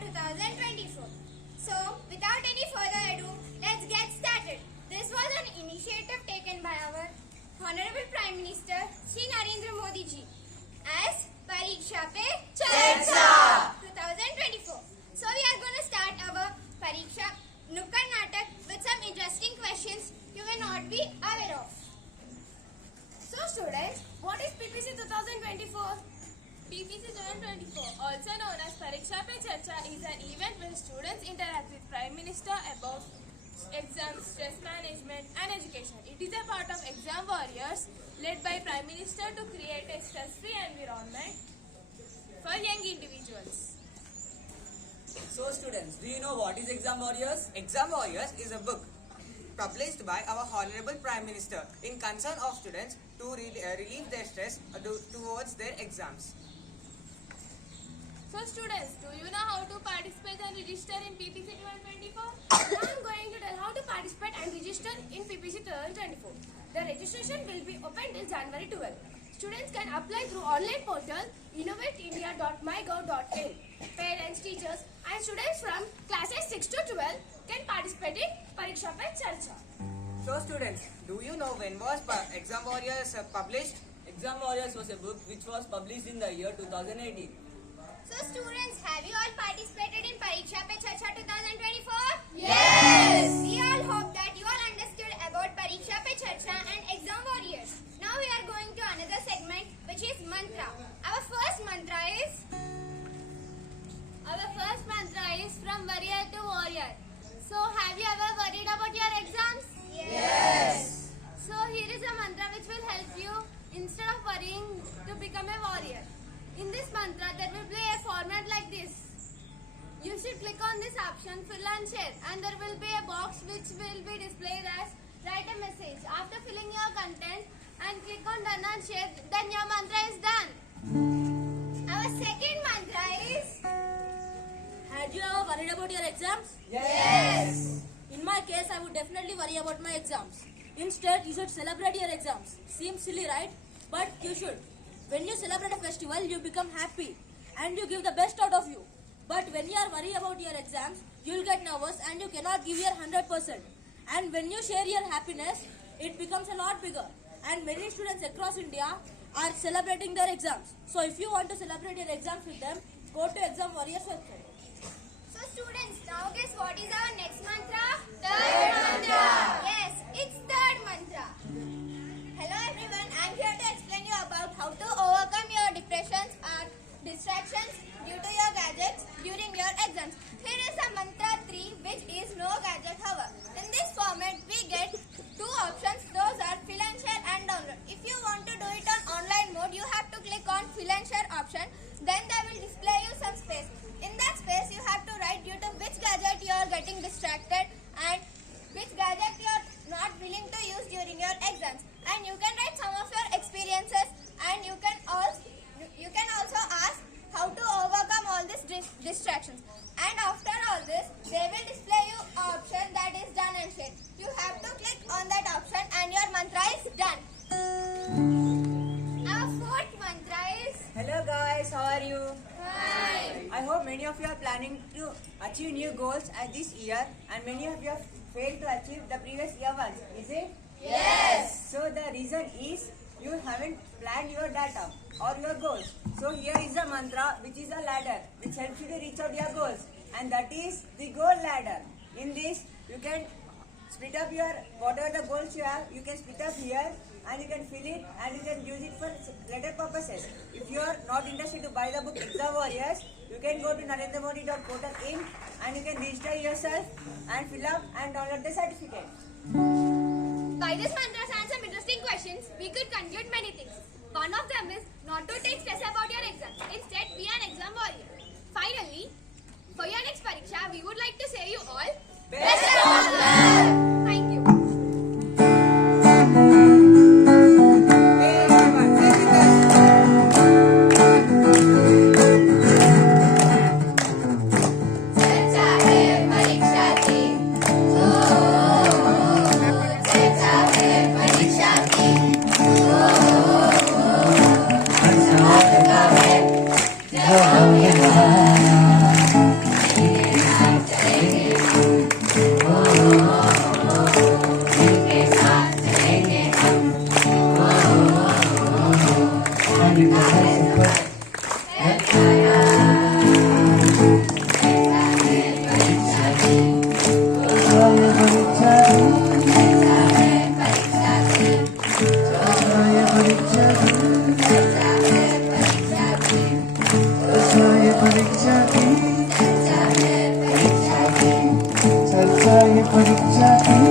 2024. So, without any further ado, let's get started. This was an initiative taken by our Honorable Prime Minister Shri Narendra Modi ji as Pariksha Pe Charcha 2024. So, we are going to start our Pariksha Nukkad Natak with some interesting questions you may not be aware of. So, students, what is PPC 2024? PPC 2024, also known as Pariksha Pe Charcha, is an event where students interact with Prime Minister about exams, stress management and education. It is a part of Exam Warriors led by Prime Minister to create a stress-free environment for young individuals. So students, do you know what is Exam Warriors? Exam Warriors is a book published by our Honorable Prime Minister in concern of students to relieve their stress towards their exams. So students, do you know how to participate and register in PPC 2024? Now I'm going to tell how to participate and register in PPC 2024. The registration will be open till January 12. Students can apply through online portal innovateindia.mygov.in. Parents, teachers and students from classes 6 to 12 can participate in Pariksha Pe Charcha. So students, do you know when was Exam Warriors published? Exam Warriors was a book which was published in the year 2018. So, students, have you all participated in Pariksha Pe Charcha 2024? Yes! We all hope that you all understood about Pariksha Pe Charcha and Exam Warriors. Now we are going to another segment which is mantra. Our first mantra is from warrior to warrior. So, have you ever worried about your exams? Yes! So, here is a mantra which will help you instead of worrying to become a warrior. In this mantra, there will be a format like this. You should click on this option, fill and share, and there will be a box which will be displayed as write a message. After filling your content and click on done and share, then your mantra is done. Our second mantra is Had you ever worried about your exams? Yes! In my case, I would definitely worry about my exams. Instead, you should celebrate your exams. Seems silly, right? But you should. When you celebrate a festival, you become happy and you give the best out of you. But when you are worried about your exams, you will get nervous and you cannot give your 100%. And when you share your happiness, it becomes a lot bigger. And many students across India are celebrating their exams. So if you want to celebrate your exams with them, go to Exam Warriors website. So students, now guess what is our next mantra? Third mantra. Yes, it's third mantra. Hello everyone, I'm here to explain you about how to overcome your depressions or distractions due to your gadgets during your exams. Here is a mantra 3 which is no gadget hour. In this format, we get two options. Those are fill and share and download. If you want to do it on online mode, you have to click on fill and share option. Then they will display you some space. In that space, you have to write due to which gadget you are getting distracted and which gadget you are not willing to use during your exams. And you can write some of your experiences and you can also ask how to overcome all these distractions. And after all this, they will display you option that is done and shared. You have to click on that option and your mantra is done. Our fourth mantra is Hello guys, how are you? Hi. I hope many of you are planning to achieve new goals this year and many of you have failed to achieve the previous year ones. Is it? Yes! So the reason is you haven't planned your data or your goals. So here is a mantra which is a ladder which helps you to reach out your goals, and that is the goal ladder. In this you can split up your whatever the goals you have, you can split up here and you can fill it and you can use it for later purposes. If you are not interested to buy the book Exam Warriors, you can go to narendramodi.portal.in and you can register yourself and fill up and download the certificate. By this mantras and some interesting questions, we could conclude many things. One of them is not to take stress about your exams. Instead, be an exam warrior. Finally, for your next pariksha, we would like to say you all Best of luck! Thank you. Hey everyone, stay with us. Oh, परीक्षा